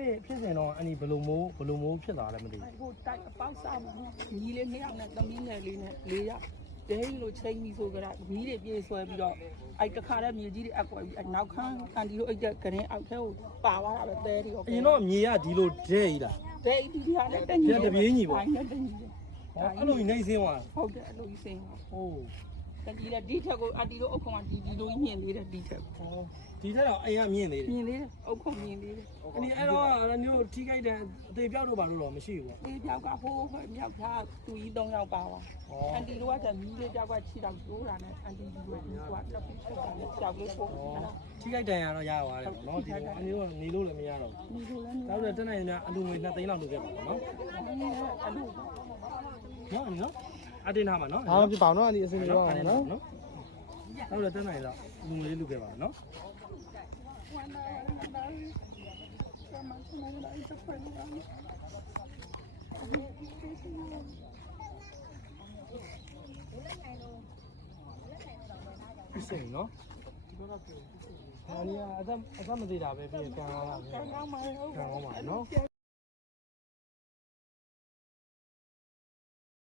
နေ့ဖြစ်စဉ်တော့ဘယ်လိုမိုးဖြစ်သွားလဲမသိဘူး ဟိုတိုက်အပေါက်စားမှုညီလေး2ယောက်နဲ့သမီးငယ်လေးနဲ့4ယောက်ဒဲလိုချိန်ပြီးဆိုကြတာမီးတွေပြေးဆွဲပြီးတော့အဲ့တခါတည်းမြေကြီးတွေအကွက်ပြီးနောက်ခန်းအန်တီတို့အိတ်တဲ့ကရင်အောက်ထဲကိုပါသွားတာပဲတဲတွေရော အရင်တော့မြေကဒီလိုဒဲကြီးလား ဒဲဒီဟာနဲ့တက်ညီနဲ့တက်ညီတယ် အဲ့လိုနေစင်းသွား ဟုတ်တယ်အဲ့လိုကြီးစင်း ဟုတ် တတိလည်းဒီထက်ကိုအန်တီတို့အုတ်ခုံကဒီလိုကြီးမြင်သေးတယ်ဒီထက် ဒီထက်တော့အိမ်ကမြင်သေးတယ် မြင်သေးတယ်အုတ်ခုံမြင်သေးတယ် အဲ့တော့မျိုးထိခိုက်တဲ့အသေးပြောက်တော့ဘာလို့တော့မရှိဘူးပေါ့ ဒီပြောက်ကဟိုးမြောက်သားသူကြီး3ယောက်ပါသွားအန်တီတို့ကတည်းကမီးလေးပြောက်ကခြေတော့တိုးတာနဲ့အန်တီတို့ကတက်ပြီးချက်တာနဲ့ကြောက်လေးပို့တာ ထိခိုက်တန်ရတော့ရသွားတယ်ပေါ့နော်ဒီလိုအနေတော့နေလို့လည်းမရတော့ဘူး ဒီလိုလည်း ဒါဆိုတက်နိုင်များအလူငွေ2သိန်းလောက်လုပ်ခဲ့ပါတော့နော် အဲ့လို နော်အတင်းထားမှာနော် ဘာမှပြပါတော့အစင်းရောနော် နော်ဟုတ်တယ်တက်နိုင်တော့လူငွေလေးလုပ်ခဲ့ပါနော် ပြည့်နော်ဒီဘက်ကပြည့်ဟာနေအသက်မသေးတာပဲပြင်ကန်သွားတာပဲ ကောင်းပါရဲ့ဟုတ် ကန်သွားပါနော်